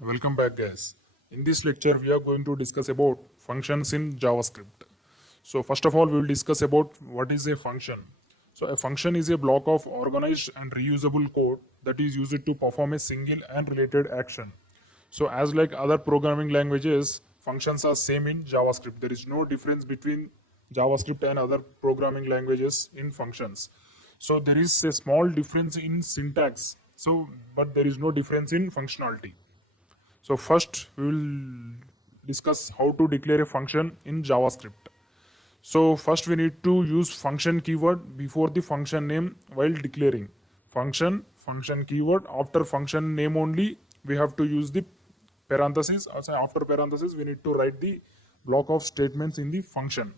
Welcome back, guys. In this lecture, we are going to discuss about functions in JavaScript. So first of all, we will discuss about what is a function. So a function is a block of organized and reusable code that is used to perform a single and related action. So as like other programming languages, functions are same in JavaScript. There is no difference between JavaScript and other programming languages in functions. So there is a small difference in syntax. But there is no difference in functionality. So first we will discuss how to declare a function in JavaScript. So first we need to use function keyword before the function name while declaring. Function keyword, after function name only we have to use the parentheses. Also after parentheses we need to write the block of statements in the function.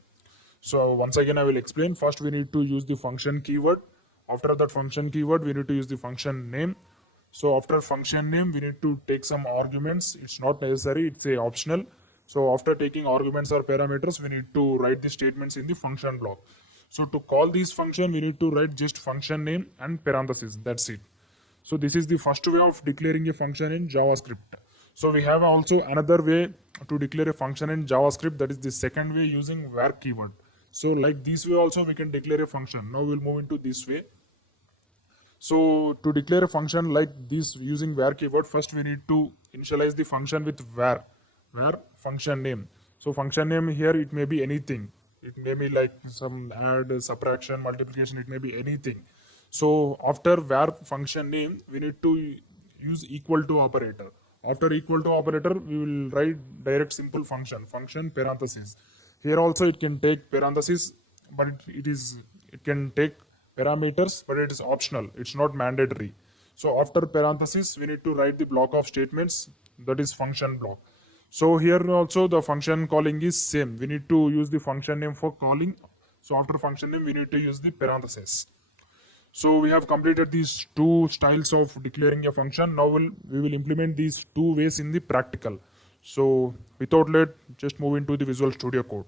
So once again I will explain. First we need to use the function keyword. After that function keyword we need to use the function name. So after function name we need to take some arguments. It's not necessary, it's a optional. So after taking arguments or parameters we need to write the statements in the function block. So to call this function we need to write just function name and parentheses. That's it. So this is the first way of declaring a function in JavaScript. So we have also another way to declare a function in JavaScript, that is the second way using var keyword. So like this way also we can declare a function. Now we'll move into this way. So to declare a function like this using var keyword, first we need to initialize the function with var function name. So function name here, it may be anything. It may be like some add, subtraction, multiplication, it may be anything. So after var function name, we need to use equal to operator. After equal to operator, we will write direct simple function parenthesis. Here also it can take parenthesis, but it can take parameters, but it is optional. It's not mandatory. So after parenthesis, we need to write the block of statements, that is function block. So here also the function calling is same. We need to use the function name for calling. So after function name, we need to use the parenthesis. So we have completed these two styles of declaring a function. Now we will implement these two ways in the practical. So without late, just move into the Visual Studio Code.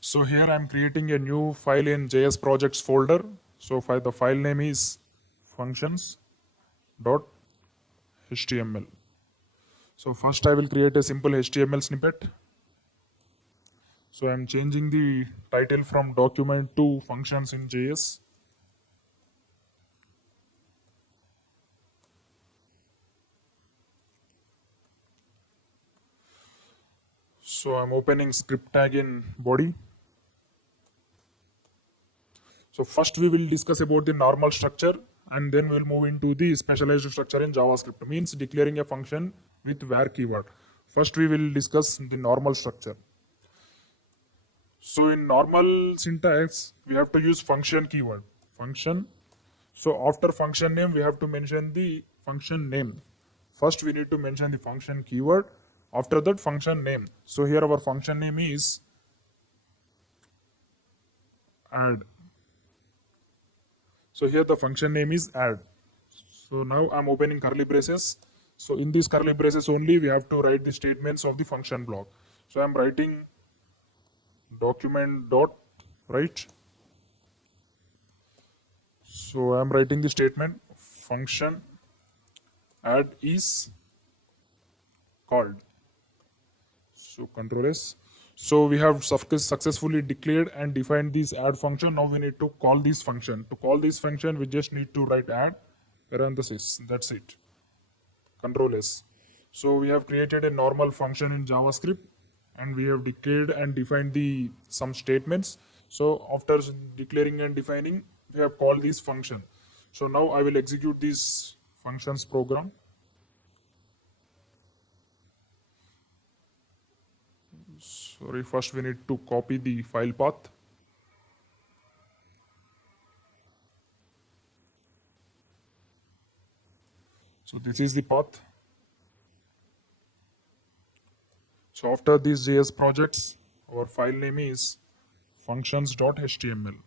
So here I'm creating a new file in JS projects folder. So the file name is functions.html. So first I will create a simple HTML snippet. So I'm changing the title from document to functions in JS. So I'm opening script tag in body. So first we will discuss about the normal structure and then we'll move into the specialized structure in JavaScript, means declaring a function with var keyword. First we will discuss the normal structure. So in normal syntax, we have to use function keyword. Function. So after function name, we have to mention the function name. First we need to mention the function keyword. After that function name. So here our function name is add. So here the function name is add. So now I'm opening curly braces. So in these curly braces only we have to write the statements of the function block. So I'm writing document dot write. So I'm writing the statement function add is called. So Control S. So we have successfully declared and defined this add function. Now we need to call this function. To call this function, we just need to write add parenthesis. That's it. Control S. So we have created a normal function in JavaScript and we have declared and defined some statements. So after declaring and defining, we have called this function. So now I will execute this functions program. Sorry, first we need to copy the file path. So this is the path. So after these JS projects, our file name is functions.html.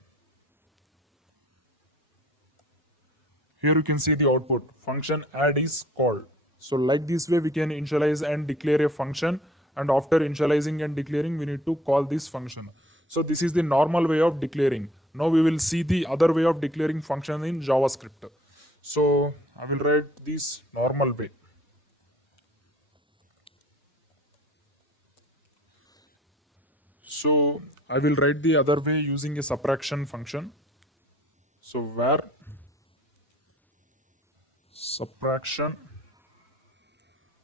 Here you can see the output. Function add is called. So like this way we can initialize and declare a function, and after initializing and declaring we need to call this function. So this is the normal way of declaring. Now we will see the other way of declaring function in JavaScript. So I will write this normal way. So I will write the other way using a subtraction function. So where subtraction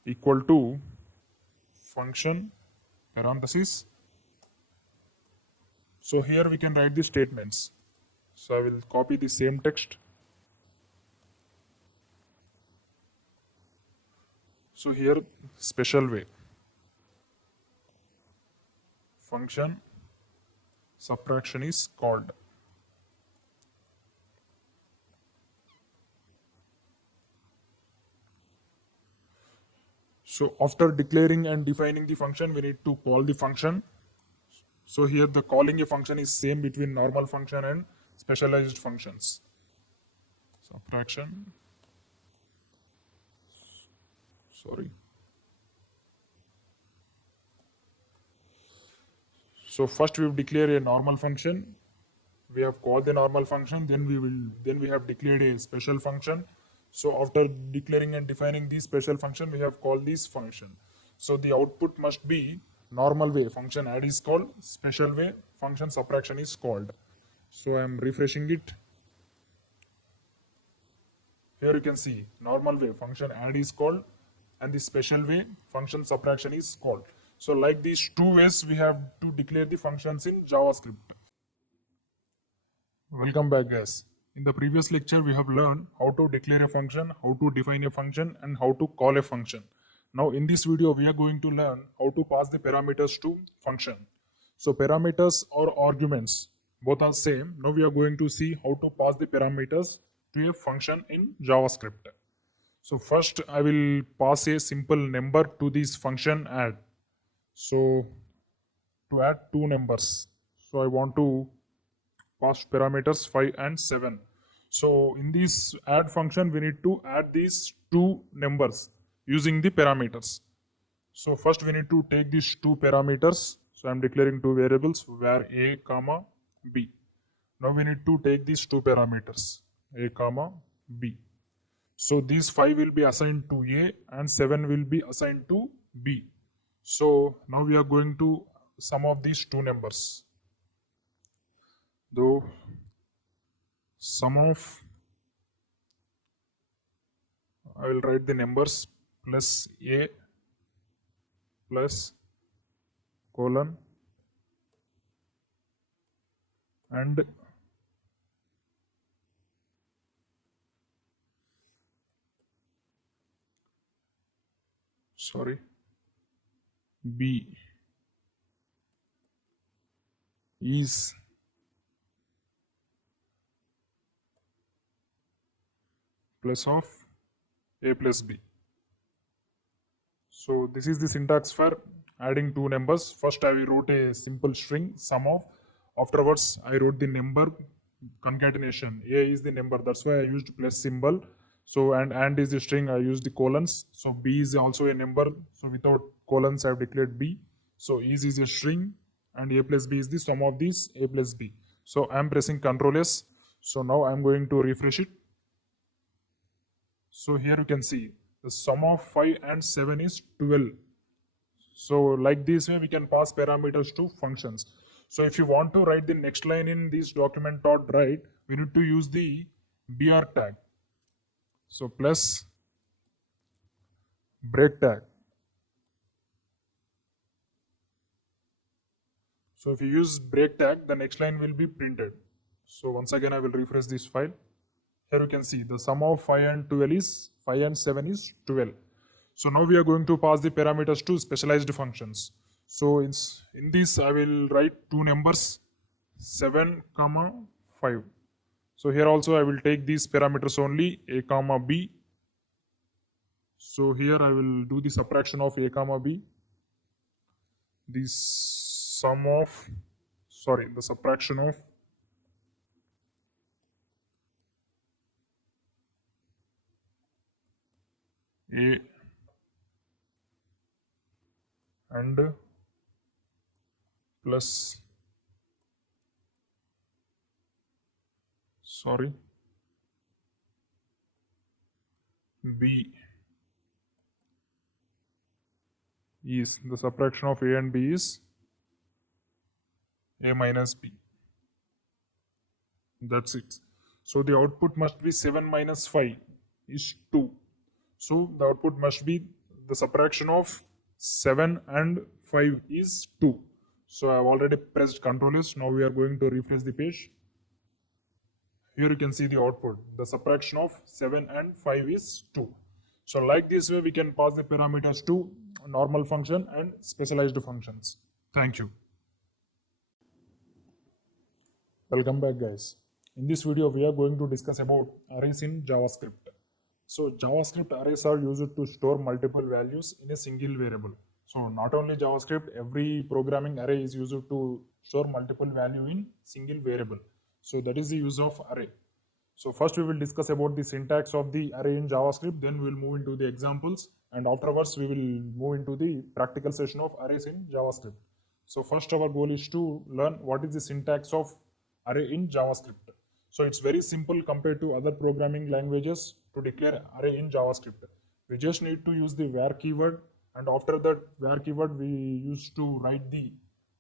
equal to function parenthesis. So here we can write the statements. So I will copy the same text. So here special way function subtraction is called. So after declaring and defining the function, we need to call the function. So here the calling a function is same between normal function and specialized functions. Subtraction, sorry. So first we declare a normal function. We have called the normal function, then we have declared a special function. So after declaring and defining this special function, we have called this function. So the output must be normal way function add is called, special way function subtraction is called. So I am refreshing it. Here you can see normal way function add is called and the special way function subtraction is called. So like these two ways we have to declare the functions in JavaScript. Welcome back guys. In the previous lecture we have learned how to declare a function, how to define a function and how to call a function. Now in this video we are going to learn how to pass the parameters to function. So parameters or arguments both are same. Now we are going to see how to pass the parameters to a function in JavaScript. So first I will pass a simple number to this function add. So to add two numbers. So I want to pass parameters 5 and 7. So in this add function, we need to add these two numbers using the parameters. So first we need to take these two parameters. So I'm declaring two variables where a comma b. Now we need to take these two parameters a comma b. So these 5 will be assigned to a and 7 will be assigned to b. So now we are going to sum of these two numbers. Though sum of, I will write the numbers plus a plus colon and sorry b is plus of a plus b. So this is the syntax for adding two numbers. First I wrote a simple string sum of, afterwards I wrote the number concatenation. A is the number, that's why I used plus symbol. So and is the string, I used the colons. So b is also a number, so without colons I have declared b. So is a string and a plus b is the sum of these a plus b. So I am pressing Ctrl S. So now I am going to refresh it. So here you can see the sum of 5 and 7 is 12. So like this way we can pass parameters to functions. So if you want to write the next line in this document dot write, we need to use the br tag. So plus break tag. So if you use break tag, the next line will be printed. So once again I will refresh this file. Here you can see the sum of 5 and 12 is 5 and 7 is 12. So now we are going to pass the parameters to specialized functions. So in this I will write two numbers 7 comma 5. So here also I will take these parameters only a comma b. So here I will do the subtraction of a comma b. The sum of, sorry, the subtraction of a and plus, sorry, b is the subtraction of a and b is a minus b. That's it. So the output must be 7 minus 5 is 2. So the output must be the subtraction of 7 and 5 is 2. So I have already pressed Ctrl S. Now we are going to refresh the page. Here you can see the output. The subtraction of 7 and 5 is 2. So like this way we can pass the parameters to normal function and specialized functions. Thank you. Welcome back guys. In this video we are going to discuss about arrays in JavaScript. So JavaScript arrays are used to store multiple values in a single variable. So not only JavaScript, every programming array is used to store multiple value in single variable. So that is the use of array. So first we will discuss about the syntax of the array in JavaScript, then we will move into the examples, and afterwards we will move into the practical session of arrays in JavaScript. So first our goal is to learn what is the syntax of array in JavaScript. So it's very simple compared to other programming languages to declare array in JavaScript. We just need to use the var keyword, and after that var keyword we used to write the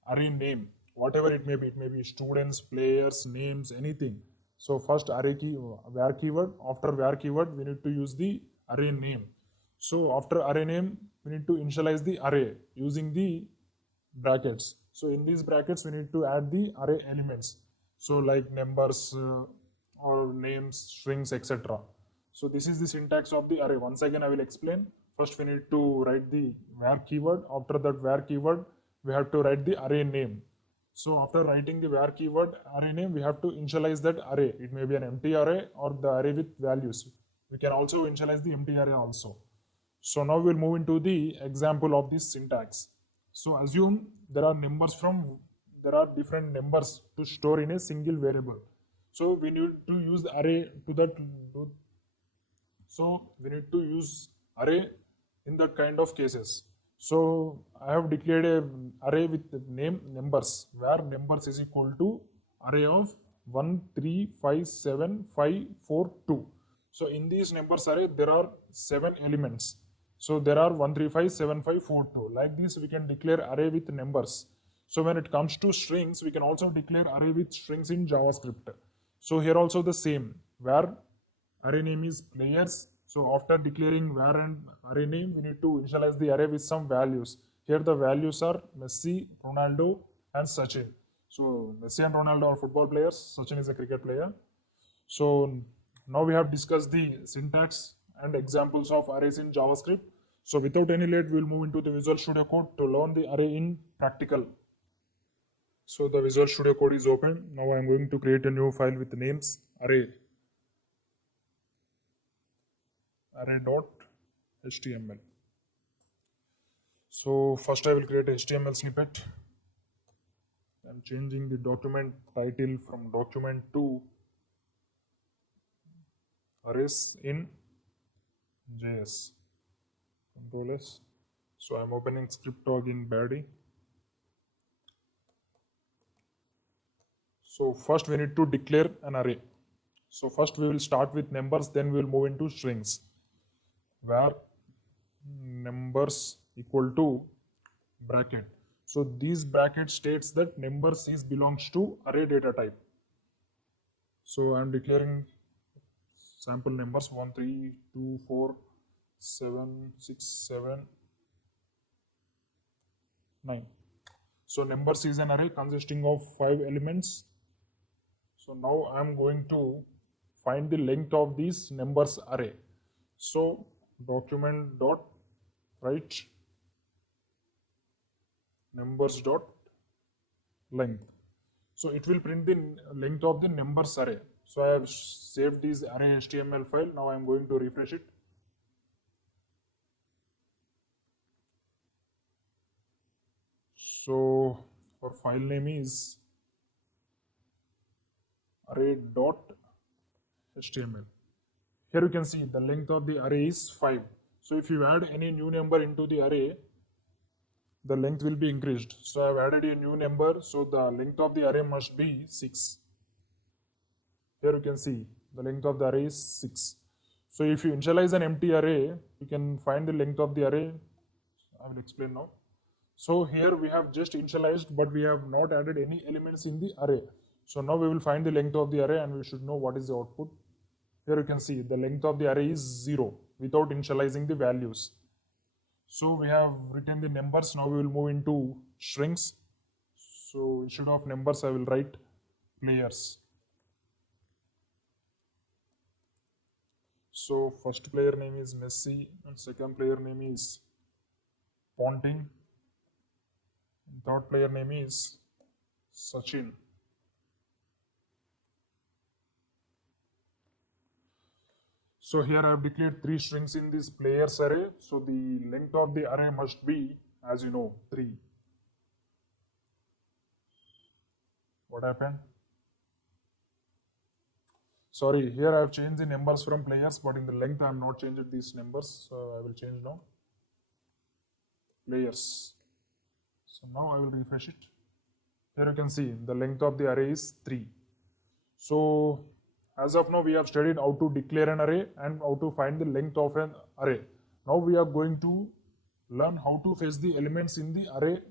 array name, whatever it may be students, players, names, anything. So first array key var keyword, after var keyword we need to use the array name. So after array name we need to initialize the array using the brackets. So in these brackets we need to add the array elements. So like numbers or names, strings, etc. So this is the syntax of the array. Once again I will explain. First we need to write the var keyword. After that var keyword we have to write the array name. So after writing the var keyword array name, we have to initialize that array. It may be an empty array or the array with values. We can also initialize the empty array also. So now we'll move into the example of this syntax. So assume there are different numbers to store in a single variable. So we need to use the array to that. So we need to use array in that kind of cases. So I have declared a array with the name numbers, where numbers is equal to array of 1, 3, 5, 7, 5, 4, 2. So in these numbers array there are 7 elements. So there are 1, 3, 5, 7, 5, 4, 2. Like this we can declare array with numbers. So when it comes to strings, we can also declare array with strings in JavaScript. So here also the same, where array name is players. So after declaring var and array name, we need to initialize the array with some values. Here the values are Messi, Ronaldo and Sachin. So Messi and Ronaldo are football players, Sachin is a cricket player. So now we have discussed the syntax and examples of arrays in JavaScript. So without any late, we will move into the Visual Studio Code to learn the array in practical. So the Visual Studio Code is open. Now I am going to create a new file with the names array.html. So first I will create a HTML snippet. I'm changing the document title from document to arrays in JS. Control S. So I'm opening script log in body. So first we need to declare an array. So first we will start with numbers, then we will move into strings. Where numbers equal to bracket. So these bracket states that numbers belongs to array data type. So I am declaring sample numbers 1, 3, 2, 4, 7, 6, 7, 9. So numbers is an array consisting of 5 elements. So now I am going to find the length of these numbers array. So document dot write numbers dot length. So it will print the length of the numbers array. So I have saved this array HTML file. Now I am going to refresh it. So our file name is array.html. Here you can see the length of the array is 5. So if you add any new number into the array, the length will be increased. So I have added a new number, so the length of the array must be 6. Here you can see the length of the array is 6. So if you initialize an empty array, you can find the length of the array. I will explain now. So here we have just initialized, but we have not added any elements in the array. So now we will find the length of the array and we should know what is the output. Here you can see the length of the array is 0 without initializing the values. So we have written the numbers. Now we will move into strings. So instead of numbers, I will write players. So first player name is Messi and second player name is Ponting. And third player name is Sachin. So here I have declared 3 strings in this players array. So the length of the array must be, as you know, 3. What happened? Sorry, here I have changed the numbers from players, but in the length I have not changed these numbers. So I will change now. Players. So now I will refresh it. Here you can see the length of the array is 3. So as of now we have studied how to declare an array and how to find the length of an array. Now we are going to learn how to fetch the elements in the array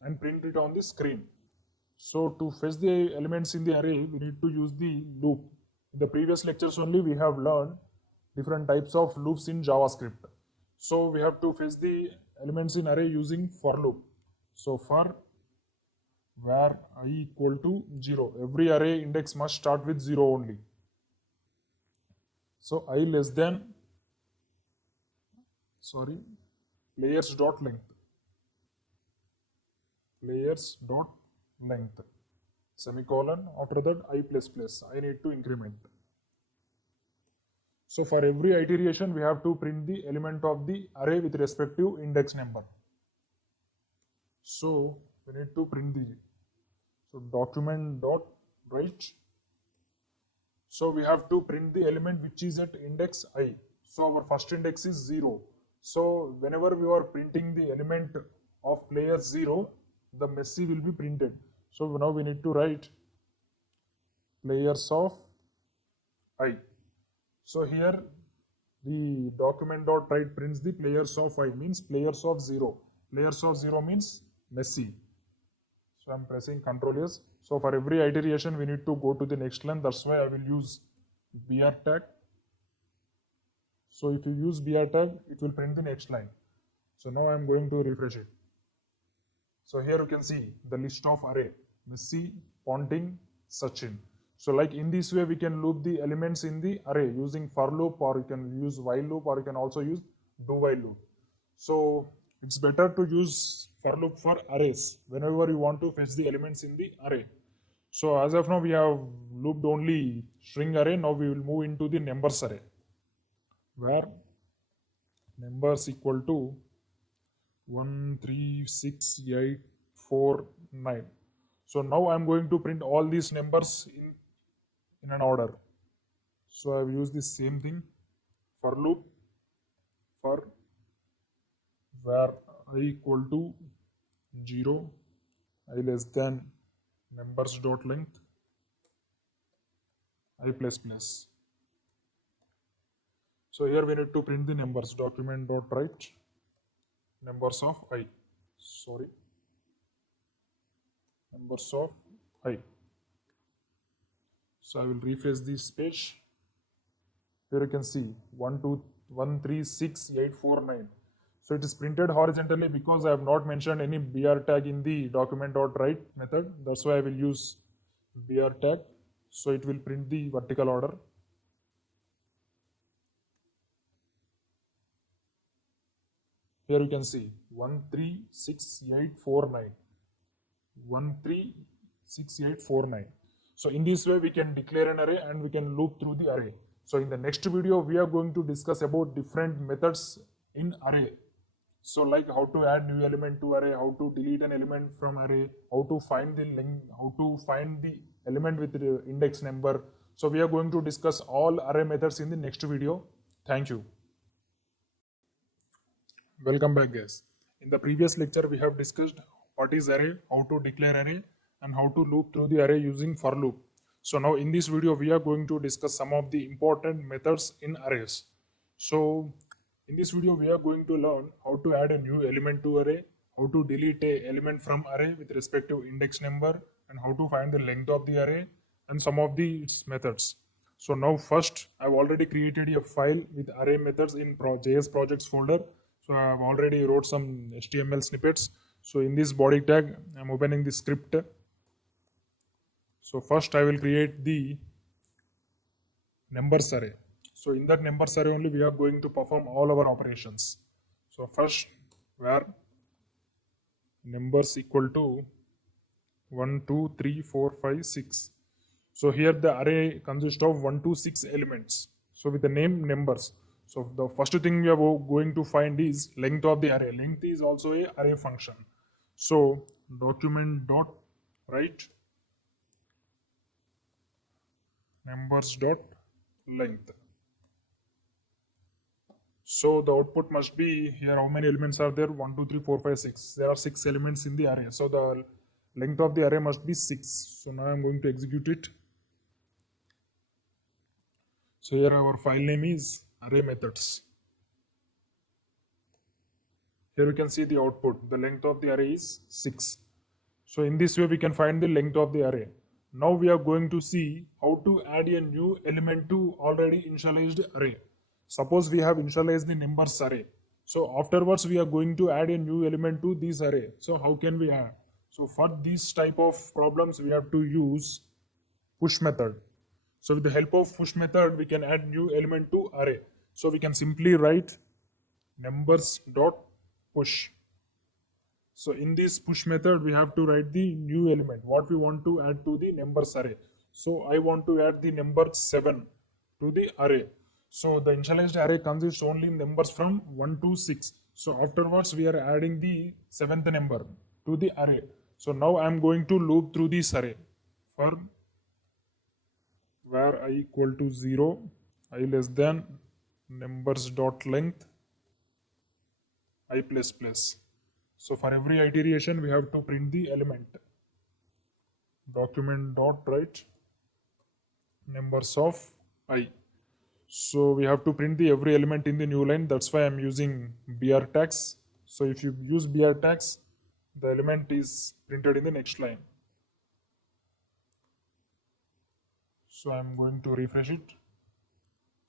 and print it on the screen. So to fetch the elements in the array, we need to use the loop. In the previous lectures only we have learned different types of loops in JavaScript. So we have to fetch the elements in array using for loop. So for where I equal to 0, every array index must start with 0 only. So I less than, players dot length, players dot length, semicolon, after that I need to increment. So for every iteration we have to print the element of the array with respective index number. So we need to print the, so document dot write. So we have to print the element which is at index I. So our first index is 0. So whenever we are printing the element of player 0, the Messi will be printed. So now we need to write players of I. So here the document.write prints the players of I, means players of 0. Players of 0 means Messi. So I'm pressing Ctrl S. So for every iteration we need to go to the next line. That's why I will use br tag. So if you use br tag, it will print the next line. So now I'm going to refresh it. So here you can see the list of array: Messi, Ponting, Sachin. So like in this way we can loop the elements in the array using for loop, or you can use while loop, or you can also use do while loop. So it's better to use for loop for arrays whenever you want to fetch the elements in the array. So as of now we have looped only string array. Now we will move into the numbers array, where numbers equal to 1, 3, 6, 8, 4, 9. So now I'm going to print all these numbers in an order. So I've used the same thing, for loop for where I equal to 0, I less than numbers dot length, I plus plus. So here we need to print the numbers, document dot write numbers of I. Numbers of I. So I will refresh this page. Here you can see 1, 2, 1, 3, 6, 8, 4, 9. So it is printed horizontally because I have not mentioned any br tag in the document.write method. That's why I will use br tag. So it will print the vertical order. Here you can see 1, 3, 6, 8, 4, 9. 1, 3, 6, 8, 4, 9. So in this way we can declare an array and we can loop through the array. So in the next video we are going to discuss about different methods in array. So like how to add new element to array, how to delete an element from array, how to find the link, how to find the element with the index number. So we are going to discuss all array methods in the next video. Thank you. Welcome back, guys. In the previous lecture we have discussed what is array, how to declare array, and how to loop through the array using for loop. So now in this video we are going to discuss some of the important methods in arrays. So in this video we are going to learn how to add a new element to array, how to delete a element from array with respect to index number, and how to find the length of the array, and some of the its methods. So now first, I've already created a file with array methods in JS projects folder. So I've already wrote some HTML snippets. So in this body tag, I'm opening the script. So first I will create the numbers array. So in that numbers array only we are going to perform all our operations. So first, where numbers equal to 1, 2, 3, 4, 5, 6. So here the array consists of 1 to 6 elements. So with the name numbers. So the first thing we are going to find is length of the array. Length is also a array function. So document dot write numbers dot length. So the output must be here. How many elements are there? 1, 2, 3, 4, 5, 6. There are 6 elements in the array. So the length of the array must be 6. So now I'm going to execute it. So here our file name is array methods. Here we can see the output. The length of the array is 6. So in this way we can find the length of the array. Now we are going to see how to add a new element to already initialized array. Suppose we have initialized the numbers array. So afterwards we are going to add a new element to this array. So how can we add? So for this type of problems we have to use push method. So with the help of push method we can add new element to array. So we can simply write numbers dot push. So in this push method, we have to write the new element, what we want to add to the numbers array. So I want to add the number 7 to the array. So the initialized array consists only numbers from 1 to 6. So afterwards, we are adding the 7th number to the array. So now I am going to loop through this array for where I equal to 0, I less than numbers dot length, I plus plus. So for every iteration, we have to print the element. Document dot write numbers of I. So we have to print the every element in the new line. That's why I'm using br tags. So if you use br tags, the element is printed in the next line. So I'm going to refresh it.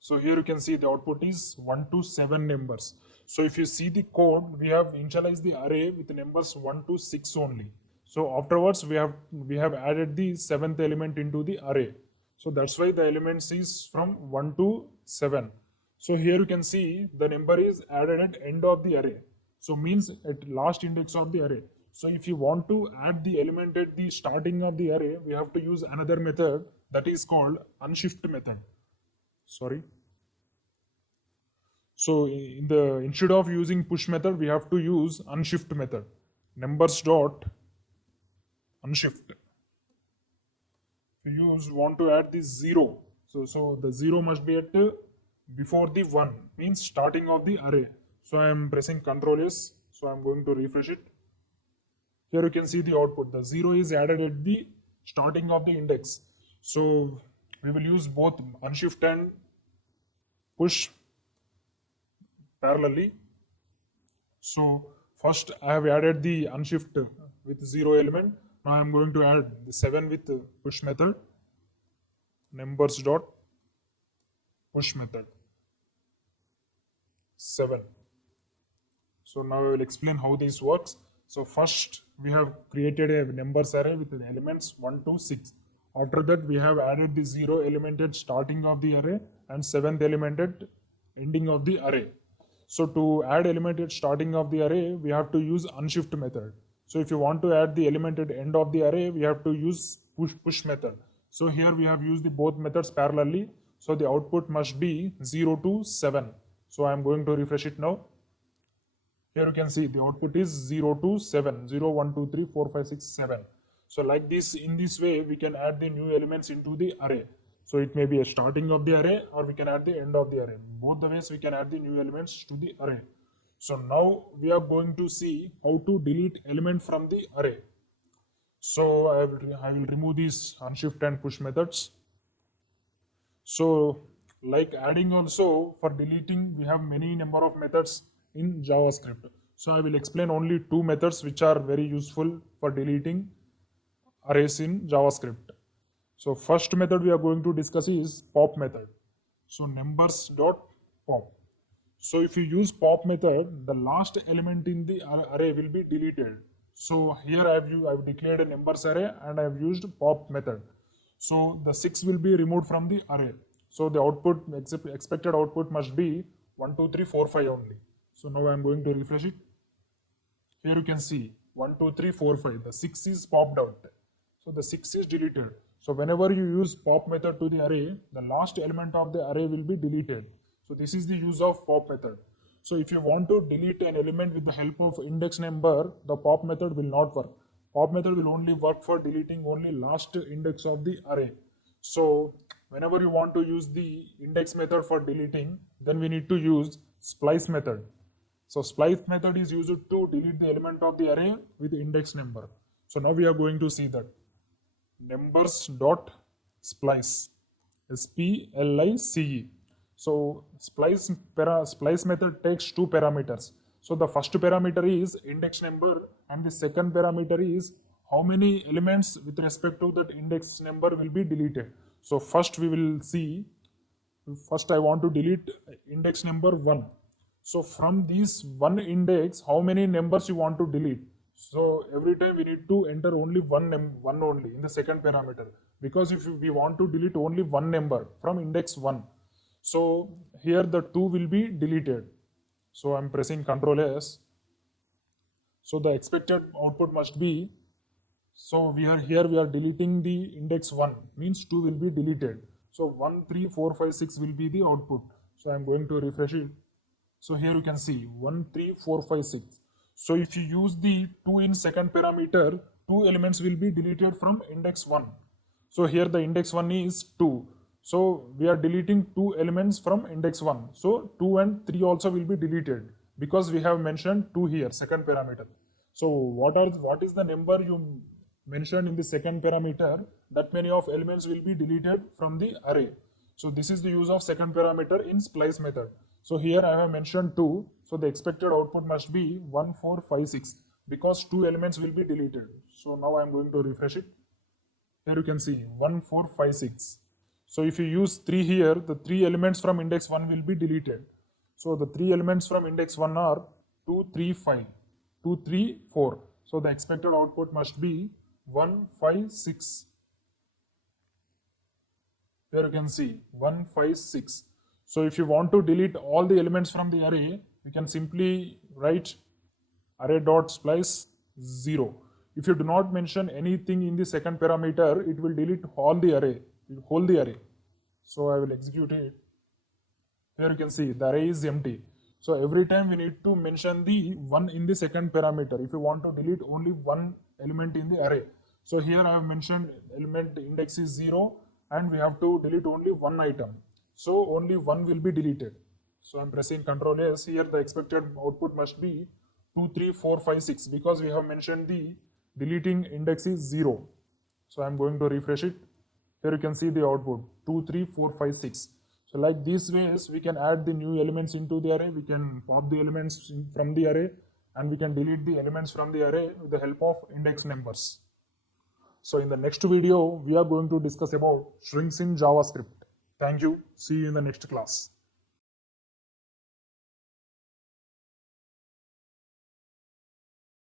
So here you can see the output is 1 to 7 numbers. So if you see the code, we have initialized the array with numbers 1 to 6 only. So afterwards we have added the 7th element into the array. So that's why the elements is from 1 to 7. So here you can see the number is added at end of the array. So means at last index of the array. So if you want to add the element at the starting of the array, we have to use another method that is called unshift method. Sorry. So instead of using push method, we have to use unshift method. Numbers dot unshift. If you want to add this 0, so the 0 must be at before the 1, means starting of the array. So I am pressing Ctrl S. So I am going to refresh it. Here you can see the output. The 0 is added at the starting of the index. So we will use both unshift and push parallelly. So first I have added the unshift with 0 element. Now I am going to add the 7 with push method. Numbers dot push method 7. So now I will explain how this works. So first we have created a numbers array with the elements 1 to 6. After that we have added the 0 element at starting of the array and 7th element at ending of the array. So to add element at starting of the array, we have to use unshift method. So if you want to add the element at end of the array, we have to use push method. So here we have used the both methods parallelly. So the output must be 0 to 7. So I am going to refresh it now. Here you can see the output is 0 to 7. 0, 1, 2, 3, 4, 5, 6, 7. So like this, in this way, we can add the new elements into the array. So it may be a starting of the array or we can add the end of the array. Both the ways we can add the new elements to the array. So now we are going to see how to delete element from the array. So I will remove these unshift and push methods. So like adding also, for deleting we have many number of methods in JavaScript. So I will explain only two methods which are very useful for deleting arrays in JavaScript. So first method we are going to discuss is pop method. So numbers.pop. So if you use pop method, the last element in the array will be deleted. So here I've declared a numbers array and I've used pop method. So the 6 will be removed from the array. So the output, expected output must be 1, 2, 3, 4, 5 only. So now I'm going to refresh it. Here you can see 1, 2, 3, 4, 5. The 6 is popped out. So the 6 is deleted. So whenever you use pop method to the array, the last element of the array will be deleted. So this is the use of pop method. So if you want to delete an element with the help of index number, the pop method will not work. Pop method will only work for deleting only last index of the array. So whenever you want to use the index method for deleting, then we need to use splice method. So splice method is used to delete the element of the array with index number. So now we are going to see that numbers.splice, SPLICE. So splice method takes two parameters. So the first parameter is index number and the second parameter is how many elements with respect to that index number will be deleted. So first we will see, first I want to delete index number 1. So from this one index, how many numbers you want to delete? So every time we need to enter only one only in the second parameter, because if we want to delete only one number from index 1, so here the 2 will be deleted. So I'm pressing Ctrl S. So the expected output must be, so we are deleting the index 1, means 2 will be deleted. So 1, 3, 4, 5, 6 will be the output. So I'm going to refresh it. So here you can see 1, 3, 4, 5, 6. So if you use the 2 in second parameter, 2 elements will be deleted from index 1. So here the index 1 is 2. So we are deleting 2 elements from index 1. So 2 and 3 also will be deleted because we have mentioned 2 here, second parameter. So what is the number you mentioned in the second parameter, that many of elements will be deleted from the array. So this is the use of second parameter in splice method. So here I have mentioned 2. So the expected output must be 1, 4, 5, 6 because 2 elements will be deleted. So now I am going to refresh it. Here you can see 1, 4, 5, 6. So if you use 3 here, the 3 elements from index 1 will be deleted. So the 3 elements from index 1 are 2, 3, 5, 2, 3, 4. So the expected output must be 1, 5, 6. Here you can see 1, 5, 6. So if you want to delete all the elements from the array, you can simply write array.splice 0. If you do not mention anything in the second parameter, it will delete all the array, whole the array. So I will execute it. Here you can see the array is empty. So every time we need to mention the 1 in the second parameter if you want to delete only one element in the array. So here I have mentioned element index is 0 and we have to delete only one item. So only one will be deleted. So I'm pressing Ctrl S. Here the expected output must be 2, 3, 4, 5, 6 because we have mentioned the deleting index is 0. So I'm going to refresh it. Here you can see the output 2, 3, 4, 5, 6. So like these ways we can add the new elements into the array. We can pop the elements from the array and we can delete the elements from the array with the help of index numbers. So in the next video we are going to discuss about strings in JavaScript. Thank you. See you in the next class.